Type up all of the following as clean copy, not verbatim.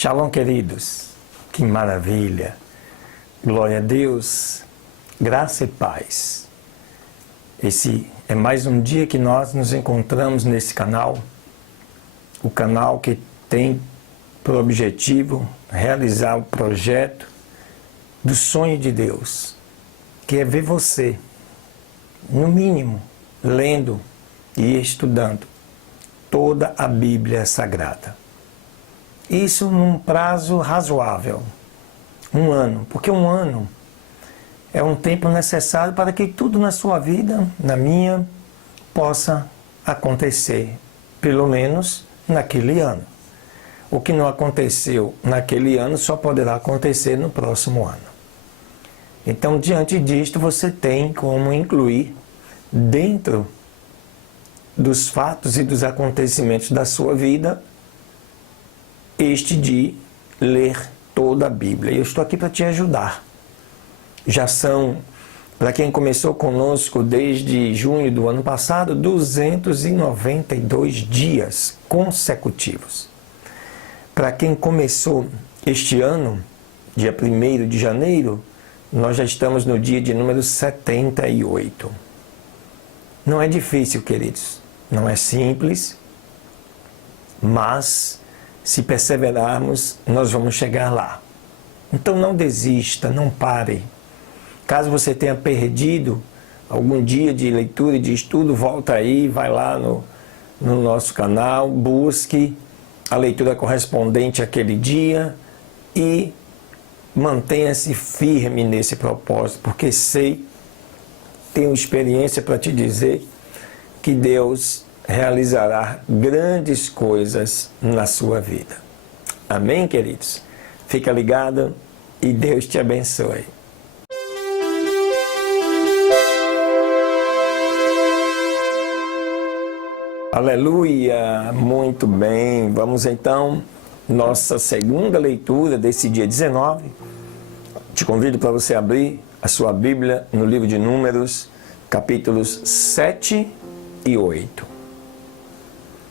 Shalom, queridos. Que maravilha. Glória a Deus. Graça e paz. Esse é mais um dia que nós nos encontramos nesse canal. O canal que tem por objetivo realizar o projeto do sonho de Deus, que é ver você, no mínimo, lendo e estudando toda a Bíblia Sagrada. Isso num prazo razoável, 1 ano, porque 1 ano é um tempo necessário para que tudo na sua vida, na minha, possa acontecer, pelo menos naquele ano. O que não aconteceu naquele ano só poderá acontecer no próximo ano. Então, diante disto, você tem como incluir dentro dos fatos e dos acontecimentos da sua vida este de ler toda a Bíblia. Eu estou aqui para te ajudar. Já são, para quem começou conosco desde junho do ano passado, 292 dias consecutivos. Para quem começou este ano, dia 1º de janeiro, nós já estamos no dia de número 78. Não é difícil, queridos. Não é simples, mas se perseverarmos, nós vamos chegar lá. Então não desista, não pare. Caso você tenha perdido algum dia de leitura e de estudo, volta aí, vai lá no nosso canal, busque a leitura correspondente àquele dia e mantenha-se firme nesse propósito, porque tenho experiência para te dizer que Deus realizará grandes coisas na sua vida. Amém, queridos? Fica ligado e Deus te abençoe. Aleluia! Muito bem. Vamos então, nossa segunda leitura desse dia 19. Te convido para você abrir a sua Bíblia no livro de Números, capítulos 7 e 8.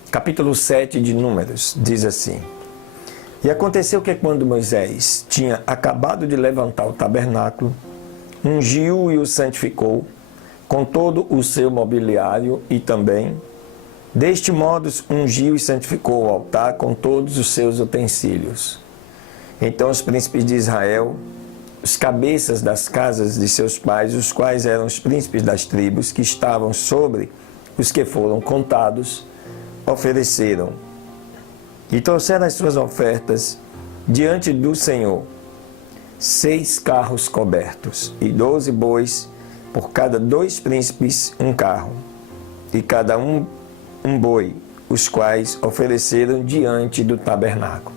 Capítulo 7 de Números, diz assim: E aconteceu que quando Moisés tinha acabado de levantar o tabernáculo, ungiu e o santificou, com todo o seu mobiliário, e também, deste modo, ungiu e santificou o altar com todos os seus utensílios. Então os príncipes de Israel, os cabeças das casas de seus pais, os quais eram os príncipes das tribos, que estavam sobre os que foram contados, ofereceram e trouxeram as suas ofertas diante do Senhor, 6 carros cobertos e 12 bois, por cada 2 príncipes um carro, e cada um boi, os quais ofereceram diante do tabernáculo.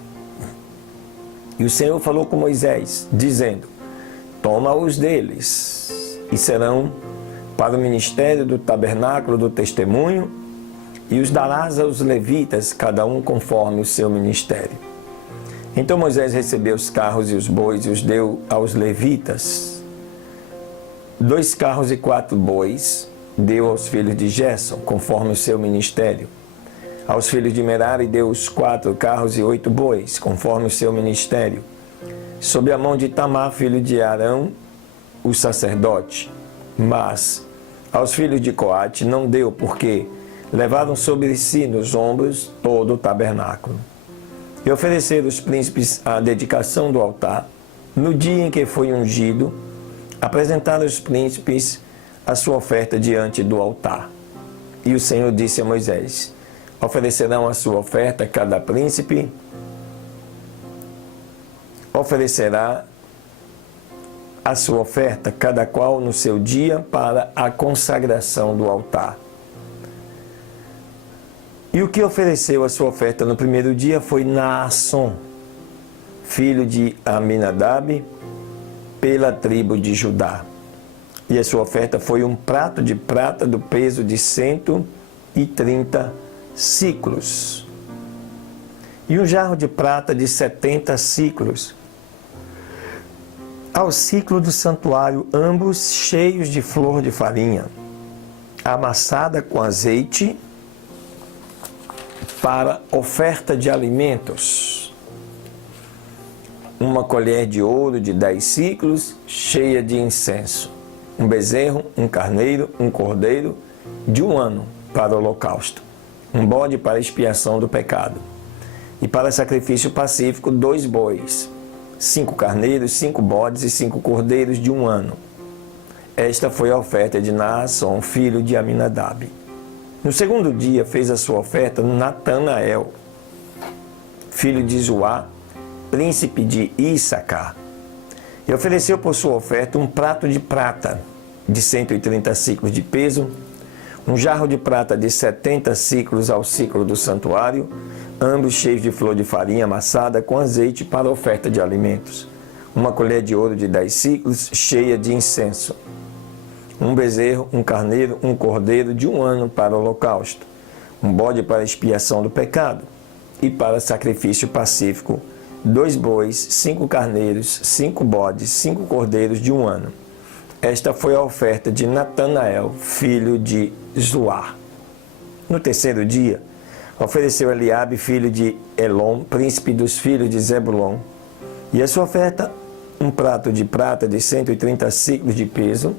E o Senhor falou com Moisés, dizendo: Toma-os deles, e serão para o ministério do tabernáculo do testemunho, e os darás aos levitas, cada um conforme o seu ministério. Então Moisés recebeu os carros e os bois e os deu aos levitas. 2 carros e 4 bois deu aos filhos de Gerson, conforme o seu ministério. Aos filhos de Merari deu os 4 carros e 8 bois, conforme o seu ministério. Sob a mão de Itamar, filho de Arão, o sacerdote. Mas aos filhos de Coate não deu, porque levaram sobre si nos ombros todo o tabernáculo. E ofereceram os príncipes a dedicação do altar. No dia em que foi ungido, apresentaram os príncipes a sua oferta diante do altar. E o Senhor disse a Moisés: Oferecerão a sua oferta, cada príncipe oferecerá a sua oferta, cada qual no seu dia, para a consagração do altar. E o que ofereceu a sua oferta no primeiro dia foi Naasson, filho de Aminadab, pela tribo de Judá. E a sua oferta foi um prato de prata do peso de 130 siclos. E um jarro de prata de 70 siclos. Ao ciclo do santuário, ambos cheios de flor de farinha, amassada com azeite, para oferta de alimentos. uma colher de ouro de 10 siclos, cheia de incenso, um bezerro, um carneiro, um cordeiro de 1 ano para o holocausto, um bode para expiação do pecado, e para sacrifício pacífico 2 bois, 5 carneiros, 5 bodes e 5 cordeiros de 1 ano. Esta foi a oferta de Naasson, filho de Aminadab. No segundo dia fez a sua oferta Natanael, filho de Zuá, príncipe de Issacar, e ofereceu por sua oferta um prato de prata de 130 siclos de peso, um jarro de prata de 70 siclos ao siclo do santuário, ambos cheios de flor de farinha amassada com azeite para oferta de alimentos, uma colher de ouro de 10 siclos cheia de incenso, um bezerro, um carneiro, um cordeiro de 1 ano para o holocausto, um bode para expiação do pecado, e para sacrifício pacífico 2 bois, 5 carneiros, 5 bodes, 5 cordeiros de 1 ano. Esta foi a oferta de Natanael, filho de Zuar. No terceiro dia, ofereceu Eliabe, filho de Elon, príncipe dos filhos de Zebulon, e a sua oferta, um prato de prata de 130 siclos de peso,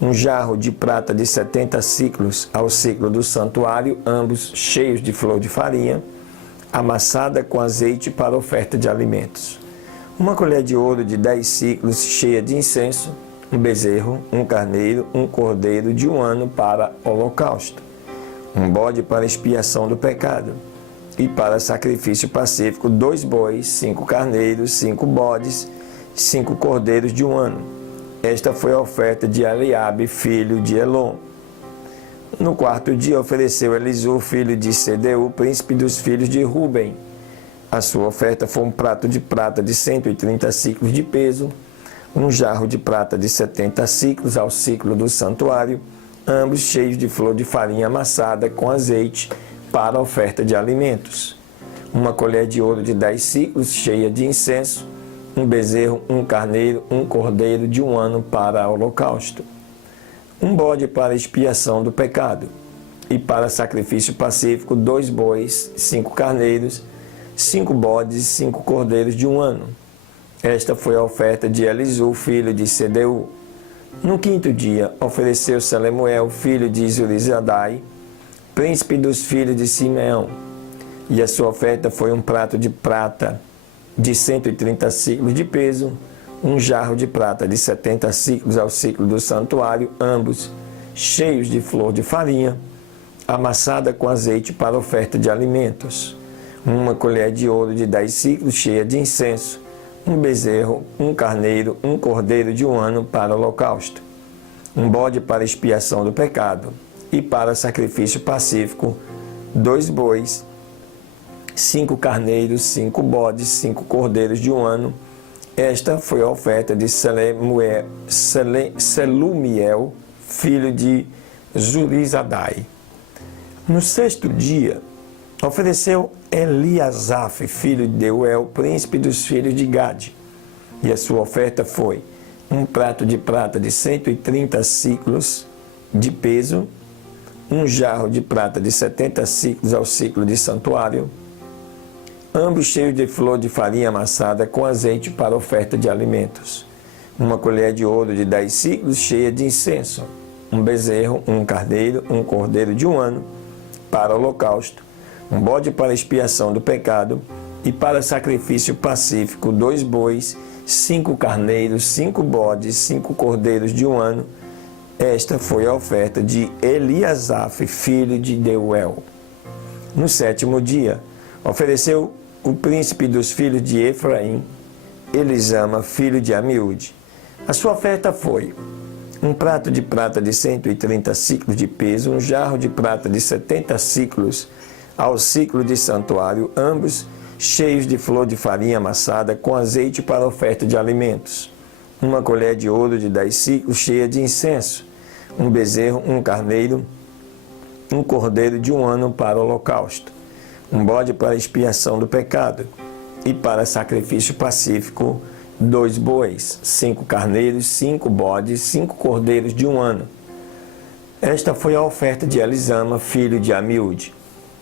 um jarro de prata de 70 siclos ao siclo do santuário, ambos cheios de flor de farinha, amassada com azeite para oferta de alimentos, uma colher de ouro de 10 siclos cheia de incenso, um bezerro, um carneiro, um cordeiro de 1 ano para holocausto, um bode para expiação do pecado, e para sacrifício pacífico 2 bois, 5 carneiros, 5 bodes, 5 cordeiros de 1 ano. Esta foi a oferta de Eliabe, filho de Elon. No quarto dia ofereceu Elisur, filho de Sedeu, príncipe dos filhos de Ruben. A sua oferta foi um prato de prata de 130 siclos de peso, um jarro de prata de 70 siclos ao siclo do santuário, ambos cheios de flor de farinha amassada com azeite para oferta de alimentos, uma colher de ouro de 10 siclos cheia de incenso, um bezerro, um carneiro, um cordeiro de 1 ano para holocausto, um bode para expiação do pecado, e para sacrifício pacífico 2 bois, 5 carneiros, 5 bodes e 5 cordeiros de 1 ano. Esta foi a oferta de Elisur, filho de Sedeu. No quinto dia ofereceu Selemuel, filho de Zurizadai, príncipe dos filhos de Simeão, e a sua oferta foi um prato de prata de 130 siclos de peso, um jarro de prata de 70 siclos ao siclo do santuário, ambos cheios de flor de farinha, amassada com azeite para oferta de alimentos, uma colher de ouro de 10 siclos cheia de incenso, um bezerro, um carneiro, um cordeiro de 1 ano para holocausto, um bode para expiação do pecado, e para sacrifício pacífico 2 bois, 5 carneiros, 5 bodes, 5 cordeiros de 1 ano. Esta foi a oferta de Selumiel, filho de Zurizadai. No sexto dia, ofereceu Eliasaf, filho de Deuel, príncipe dos filhos de Gade. E a sua oferta foi um prato de prata de 130 siclos de peso, um jarro de prata de 70 siclos ao siclo de santuário, ambos cheios de flor de farinha amassada com azeite para oferta de alimentos, uma colher de ouro de 10 siclos cheia de incenso, um bezerro, um carneiro, um cordeiro de 1 ano para holocausto, um bode para expiação do pecado, e para sacrifício pacífico 2 bois, 5 carneiros, 5 bodes, 5 cordeiros de 1 ano. Esta foi a oferta de Eliasaf, filho de Deuel. No sétimo dia, ofereceu o príncipe dos filhos de Efraim, Elisama, filho de Amiúde. A sua oferta foi um prato de prata de 130 siclos de peso, um jarro de prata de 70 siclos ao siclo de santuário, ambos cheios de flor de farinha amassada com azeite para oferta de alimentos, uma colher de ouro de 10 siclos cheia de incenso, um bezerro, um carneiro, um cordeiro de 1 ano para o holocausto, um bode para expiação do pecado, e para sacrifício pacífico 2 bois, 5 carneiros, 5 bodes, 5 cordeiros de 1 ano. Esta foi a oferta de Elisama, filho de Amiúde.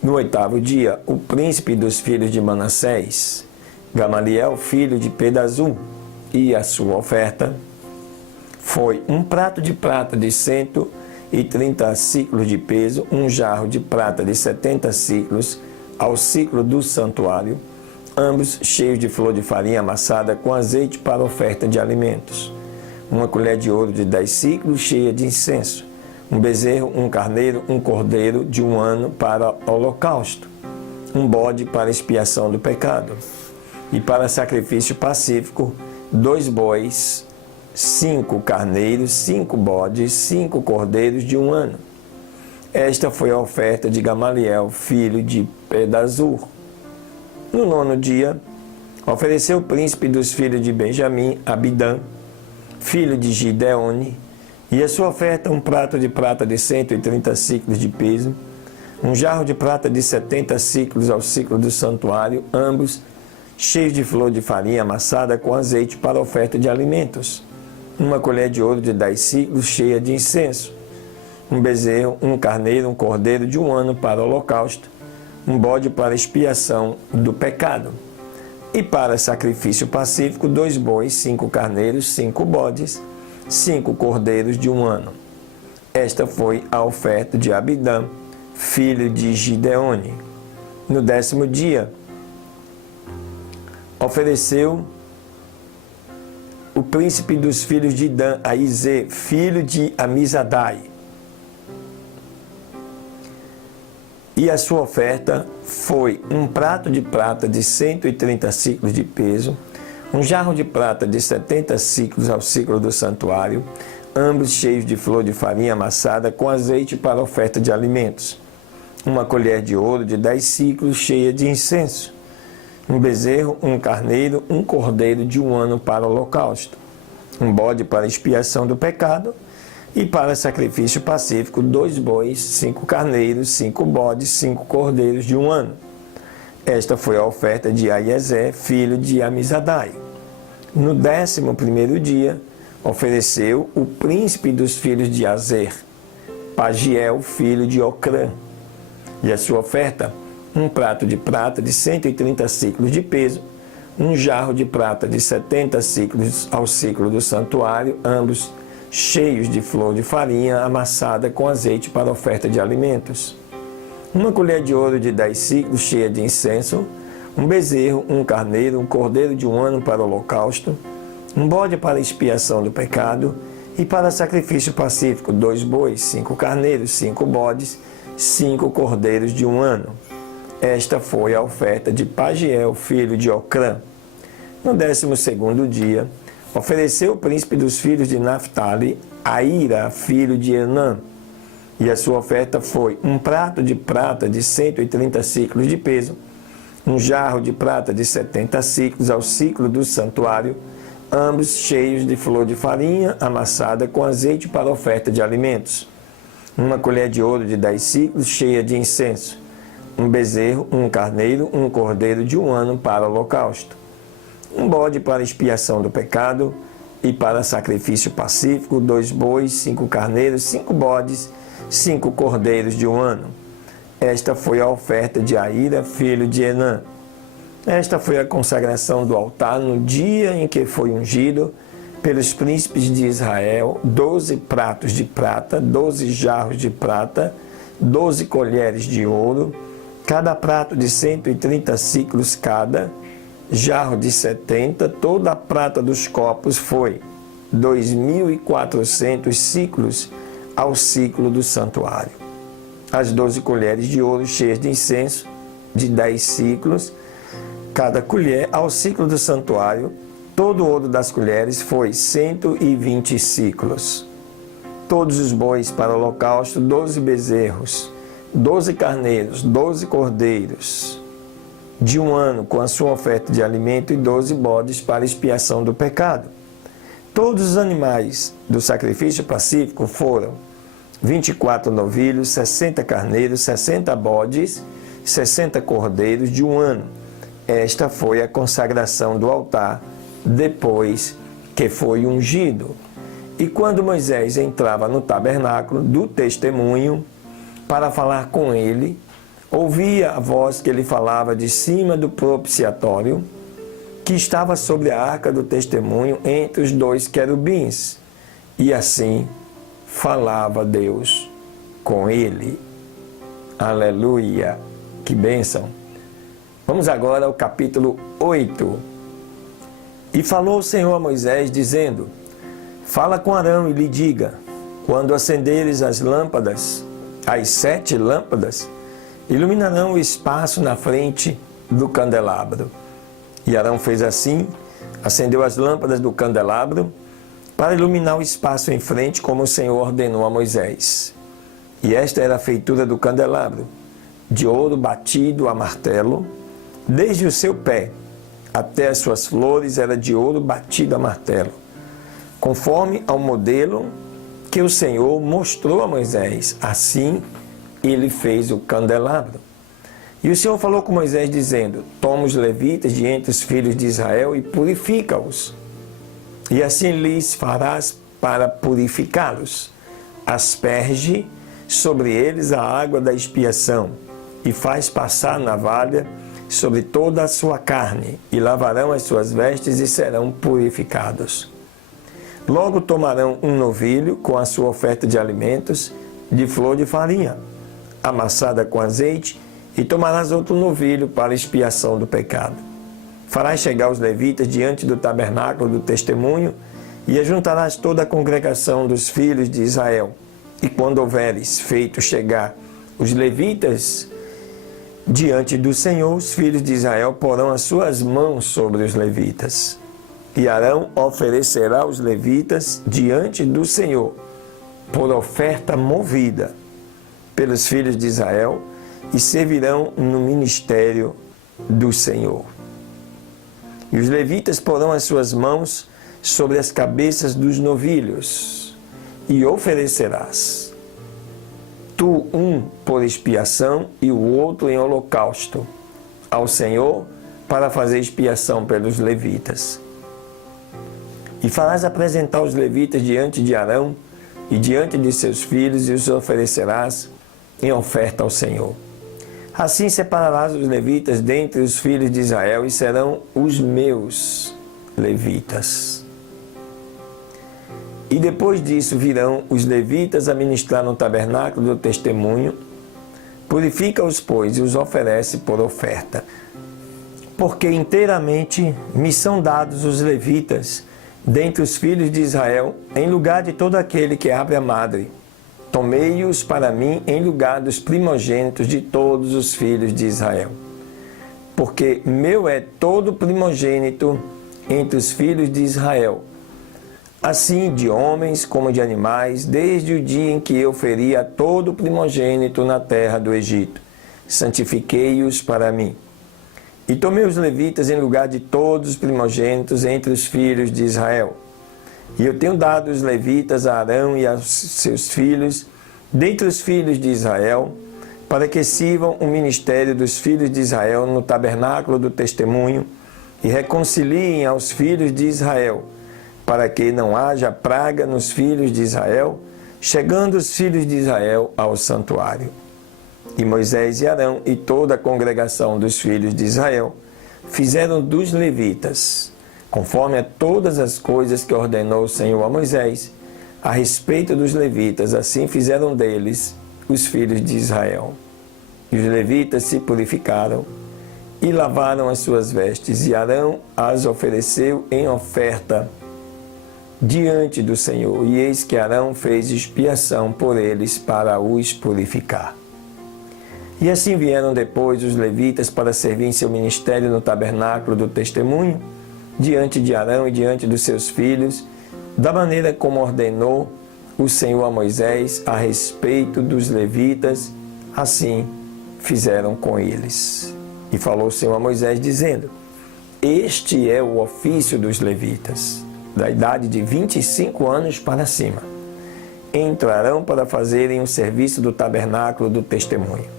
No oitavo dia, o príncipe dos filhos de Manassés, Gamaliel, filho de Pedazur, e a sua oferta foi um prato de prata de 130 siclos de peso, um jarro de prata de 70 siclos ao siclo do santuário, ambos cheios de flor de farinha amassada com azeite para oferta de alimentos. Uma colher de ouro de 10 siclos cheia de incenso, um bezerro, um carneiro, um cordeiro de 1 ano para holocausto, um bode para expiação do pecado, e para sacrifício pacífico, 2 bois, 5 carneiros, 5 bodes, 5 cordeiros de 1 ano. Esta foi a oferta de Gamaliel, filho de Pedazur. No 9º dia, ofereceu o príncipe dos filhos de Benjamim, Abidã, filho de Gideone, e a sua oferta um prato de prata de 130 siclos de peso, um jarro de prata de 70 siclos ao siclo do santuário, ambos cheios de flor de farinha amassada com azeite para oferta de alimentos, uma colher de ouro de 10 siclos cheia de incenso, um bezerro, um carneiro, um cordeiro de 1 ano para holocausto, um bode para expiação do pecado, e para sacrifício pacífico, 2 bois, 5 carneiros, 5 bodes, 5 cordeiros de 1 ano. Esta foi a oferta de Abidã, filho de Gideone. No 10º dia, ofereceu o príncipe dos filhos de Dan, Aizê, filho de Amizadai. E a sua oferta foi um prato de prata de 130 siclos de peso, um jarro de prata de 70 siclos ao siclo do santuário, ambos cheios de flor de farinha amassada com azeite para oferta de alimentos, uma colher de ouro de 10 siclos cheia de incenso, um bezerro, um carneiro, um cordeiro de 1 ano para holocausto, um bode para expiação do pecado, e para sacrifício pacífico, 2 bois, 5 carneiros, 5 bodes, 5 cordeiros de 1 ano. Esta foi a oferta de Aiezé, filho de Amizadai. No 11º dia, ofereceu o príncipe dos filhos de Azer, Pagiel, filho de Ocrã. E a sua oferta, um prato de prata de 130 siclos de peso, um jarro de prata de 70 siclos ao siclo do santuário, ambos cheios de flor de farinha amassada com azeite para oferta de alimentos, uma colher de ouro de 10 siclos cheia de incenso, um bezerro, um carneiro, um cordeiro de 1 ano para holocausto, um bode para expiação do pecado, e para sacrifício pacífico, 2 bois, 5 carneiros, 5 bodes, 5 cordeiros de 1 ano. Esta foi a oferta de Pagiel, filho de Ocrã. No 12º dia, ofereceu o príncipe dos filhos de Naphtali, Aira, filho de Enã, e a sua oferta foi um prato de prata de 130 siclos de peso, um jarro de prata de 70 siclos ao siclo do santuário, ambos cheios de flor de farinha amassada com azeite para oferta de alimentos, uma colher de ouro de 10 siclos cheia de incenso, um bezerro, um carneiro, um cordeiro de 1 ano para holocausto, um bode para expiação do pecado, e para sacrifício pacífico, 2 bois, 5 carneiros, 5 bodes, 5 cordeiros de 1 ano. Esta foi a oferta de Aira, filho de Enã. Esta foi a consagração do altar no dia em que foi ungido pelos príncipes de Israel, 12 pratos de prata, 12 jarros de prata, 12 colheres de ouro, cada prato de 130 siclos cada, jarro de 70, toda a prata dos copos foi 2.400 siclos ao siclo do santuário. As 12 colheres de ouro cheias de incenso, de 10 siclos, cada colher ao siclo do santuário, todo o ouro das colheres foi 120 siclos. Todos os bois para o holocausto, 12 bezerros, 12 carneiros, 12 cordeiros, de 1 ano com a sua oferta de alimento, e 12 bodes para expiação do pecado. Todos os animais do sacrifício pacífico foram 24 novilhos, 60 carneiros, 60 bodes, 60 cordeiros de 1 ano. Esta foi a consagração do altar depois que foi ungido. E quando Moisés entrava no tabernáculo do testemunho para falar com ele, ouvia a voz que ele falava de cima do propiciatório, que estava sobre a arca do testemunho entre os dois querubins. E assim falava Deus com ele. Aleluia! Que bênção! Vamos agora ao capítulo 8. E falou o Senhor a Moisés, dizendo: fala com Arão e lhe diga: quando acenderes as lâmpadas, as 7 lâmpadas, iluminarão o espaço na frente do candelabro. E Arão fez assim, acendeu as lâmpadas do candelabro para iluminar o espaço em frente, como o Senhor ordenou a Moisés. E esta era a feitura do candelabro, de ouro batido a martelo, desde o seu pé até as suas flores era de ouro batido a martelo, conforme ao modelo que o Senhor mostrou a Moisés. Assim ele fez o candelabro. E o Senhor falou com Moisés, dizendo: toma os levitas de entre os filhos de Israel e purifica-os. E assim lhes farás para purificá-los. Asperge sobre eles a água da expiação, e faz passar navalha sobre toda a sua carne, e lavarão as suas vestes e serão purificados. Logo tomarão um novilho com a sua oferta de alimentos, de flor de farinha, amassada com azeite, e tomarás outro novilho para expiação do pecado. Farás chegar os levitas diante do tabernáculo do testemunho, e ajuntarás toda a congregação dos filhos de Israel. E quando houveres feito chegar os levitas diante do Senhor, os filhos de Israel porão as suas mãos sobre os levitas. E Arão oferecerá os levitas diante do Senhor, por oferta movida pelos filhos de Israel, e servirão no ministério do Senhor. E os levitas porão as suas mãos sobre as cabeças dos novilhos, e oferecerás tu um por expiação e o outro em holocausto ao Senhor, para fazer expiação pelos levitas. E farás apresentar os levitas diante de Arão e diante de seus filhos, e os oferecerás em oferta ao Senhor. Assim separarás os levitas dentre os filhos de Israel, e serão os meus levitas. E depois disso virão os levitas a ministrar no tabernáculo do testemunho. Purifica-os, pois, e os oferece por oferta. Porque inteiramente me são dados os levitas dentre os filhos de Israel, em lugar de todo aquele que abre a madre. Tomei-os para mim em lugar dos primogênitos de todos os filhos de Israel. Porque meu é todo primogênito entre os filhos de Israel, assim de homens como de animais, desde o dia em que eu feri a todo primogênito na terra do Egito. Santifiquei-os para mim. E tomei os levitas em lugar de todos os primogênitos entre os filhos de Israel. E eu tenho dado os levitas a Arão e aos seus filhos, dentre os filhos de Israel, para que sirvam o ministério dos filhos de Israel no tabernáculo do testemunho, e reconciliem aos filhos de Israel, para que não haja praga nos filhos de Israel, chegando os filhos de Israel ao santuário. E Moisés e Arão e toda a congregação dos filhos de Israel fizeram dos levitas, conforme a todas as coisas que ordenou o Senhor a Moisés, a respeito dos levitas, assim fizeram deles os filhos de Israel. E os levitas se purificaram e lavaram as suas vestes, e Arão as ofereceu em oferta diante do Senhor. E eis que Arão fez expiação por eles para os purificar. E assim vieram depois os levitas para servir em seu ministério no tabernáculo do testemunho, diante de Arão e diante dos seus filhos, da maneira como ordenou o Senhor a Moisés a respeito dos levitas, assim fizeram com eles. E falou o Senhor a Moisés, dizendo: este é o ofício dos levitas, da idade de 25 anos para cima. Entrarão para fazerem o serviço do tabernáculo do testemunho.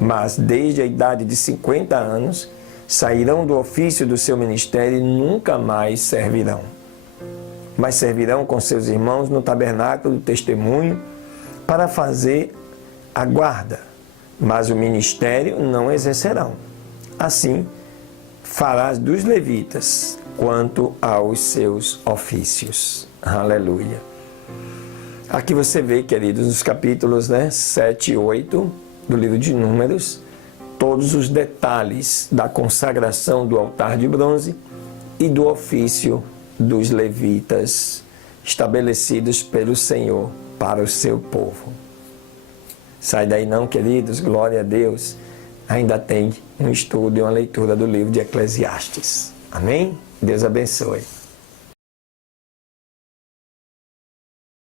Mas desde a idade de 50 anos, sairão do ofício do seu ministério e nunca mais servirão. Mas servirão com seus irmãos no tabernáculo do testemunho para fazer a guarda, mas o ministério não exercerão. Assim, farás dos levitas quanto aos seus ofícios. Aleluia. Aqui você vê, queridos, nos capítulos 7 e 8 do livro de Números, todos os detalhes da consagração do altar de bronze e do ofício dos levitas estabelecidos pelo Senhor para o seu povo. Sai daí não, queridos, glória a Deus. Ainda tem um estudo e uma leitura do livro de Eclesiastes. Amém? Deus abençoe.